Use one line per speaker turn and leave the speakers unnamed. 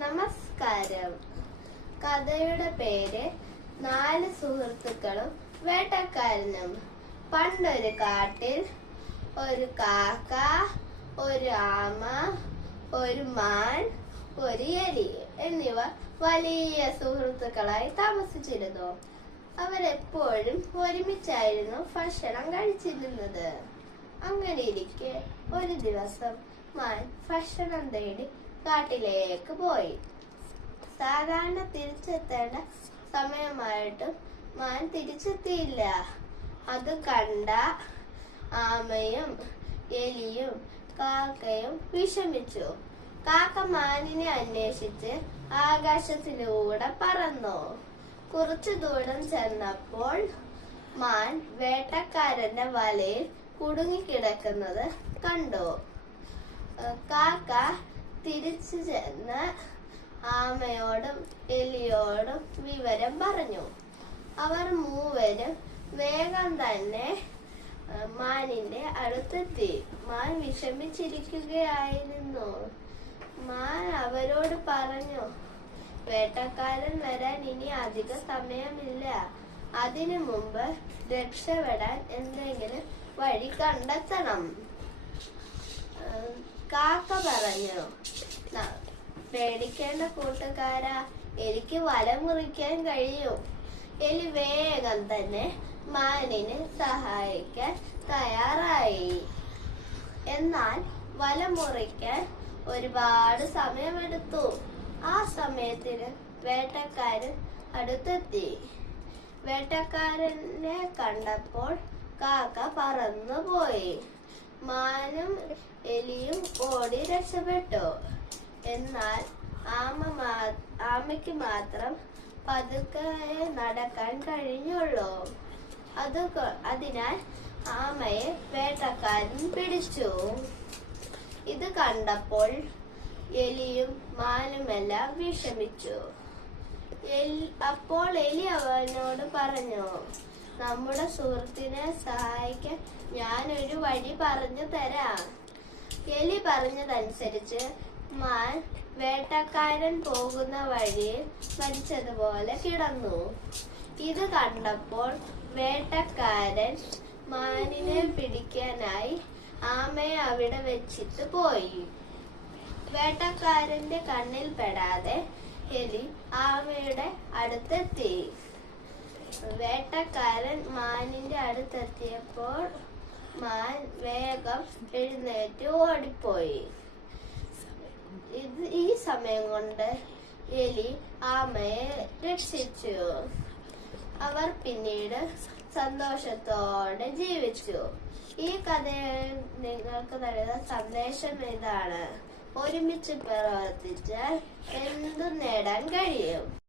നമസ്കാരം. കഥയുടെ പേര് നാല് സുഹൃത്തുക്കളും വേട്ടക്കാരനും. പണ്ടൊരു കാട്ടിൽ ഒരു കാക്ക ഒരു ആമ ഒരു മാൻ ഒരു എലി എന്നിവ വലിയ സുഹൃത്തുക്കളായി താമസിച്ചിരുന്നു. അവരെപ്പോഴും ഒരുമിച്ചായിരുന്നു ഭക്ഷണം കഴിച്ചിരുന്നത്. അങ്ങനെ ഇരിക്കെ ഒരു ദിവസം മാൻ ഭക്ഷണം തേടി കാട്ടിലേക്ക് പോയി. സാധാരണ തിരിച്ചെത്തേണ്ട സമയമായിട്ടും മാൻ തിരിച്ചെത്തിയില്ല. അത് കണ്ട ആമയും എലിയും കാക്കയും വിഷമിച്ചു. കാക്ക മാനിനെ അന്വേഷിച്ച് ആകാശത്തിലൂടെ പറന്നു. കുറച്ചു ദൂരം ചെന്നപ്പോൾ മാൻ വേട്ടക്കാരന്റെ വലയിൽ കുടുങ്ങിക്കിടക്കുന്നത് കണ്ടു. കാക്ക തിരിച്ചു ചെന്ന് ആമയോടും എലിയോടും വിവരം പറഞ്ഞു. അവർ മൂവരും വേഗം തന്നെ മാനിന്റെ അടുത്തെത്തി. മാൻ വിഷമിച്ചിരിക്കുകയായിരുന്നു. മാൻ അവരോട് പറഞ്ഞു വേട്ടക്കാരൻ വരാൻ ഇനി അധിക സമയമില്ല. അതിനു മുമ്പ് രക്ഷപ്പെടാൻ എന്തെങ്കിലും വഴി കണ്ടെത്തണം. കാക്ക പറഞ്ഞു "ന- പേടിക്കേണ്ട കൂട്ടുകാരാ എനിക്ക് വല മുറിക്കാൻ കഴിയും. എലി വേഗം തന്നെ മാനിനെ സഹായിക്കാൻ തയ്യാറായി. എന്നാൽ വല മുറിക്കാൻ ഒരുപാട് സമയമെടുത്തു. ആ സമയത്തിന് വേട്ടക്കാരൻ അടുത്തെത്തി. വേട്ടക്കാരനെ കണ്ടപ്പോൾ കാക്ക പറന്നുപോയി. മാനും എലിയും ഓടി രക്ഷപ്പെട്ടു. എന്നാൽ ആമ ആമയ്ക്ക് മാത്രം പതുക്കെ നടക്കാൻ കഴിഞ്ഞുള്ളൂ. അത് അതിനാൽ ആമയെ വേട്ടക്കാരൻ പിടിച്ചു. ഇത് കണ്ടപ്പോൾ എലിയും മാനുമെല്ലാം വിഷമിച്ചു. അപ്പോൾ എലി അവനോട് പറഞ്ഞു നമ്മുടെ സുഹൃത്തിനെ സഹായിക്കാൻ ഞാനൊരു വഴി പറഞ്ഞു തരാം. എലി പറഞ്ഞതനുസരിച്ച് മാൻ വേട്ടക്കാരൻ പോകുന്ന വഴിയിൽ മരിച്ചതുപോലെ കിടന്നു. ഇത് കണ്ടപ്പോൾ വേട്ടക്കാരൻ മാനിനെ പിടിക്കാനായി ആമയെ അവിടെ വെച്ചിട്ട് പോയി. വേട്ടക്കാരന്റെ കണ്ണിൽ പെടാതെ എലി ആമയുടെ അടുത്തെത്തി. വേട്ടക്കാരൻ മാനിന്റെ അടുത്തെത്തിയപ്പോൾ മാൻ വേഗം എഴുന്നേറ്റ് ഓടിപ്പോയി. ഇത് ഈ സമയം കൊണ്ട് എലി ആമയെ രക്ഷിച്ചു. അവർ പിന്നീട് സന്തോഷത്തോടെ ജീവിച്ചു. ഈ കഥയിൽ നിങ്ങൾക്ക് നൽകുന്ന സന്ദേശം ഇതാണ്. ഒരുമിച്ച് പ്രവർത്തിച്ചാൽ എന്തും നേടാൻ കഴിയും.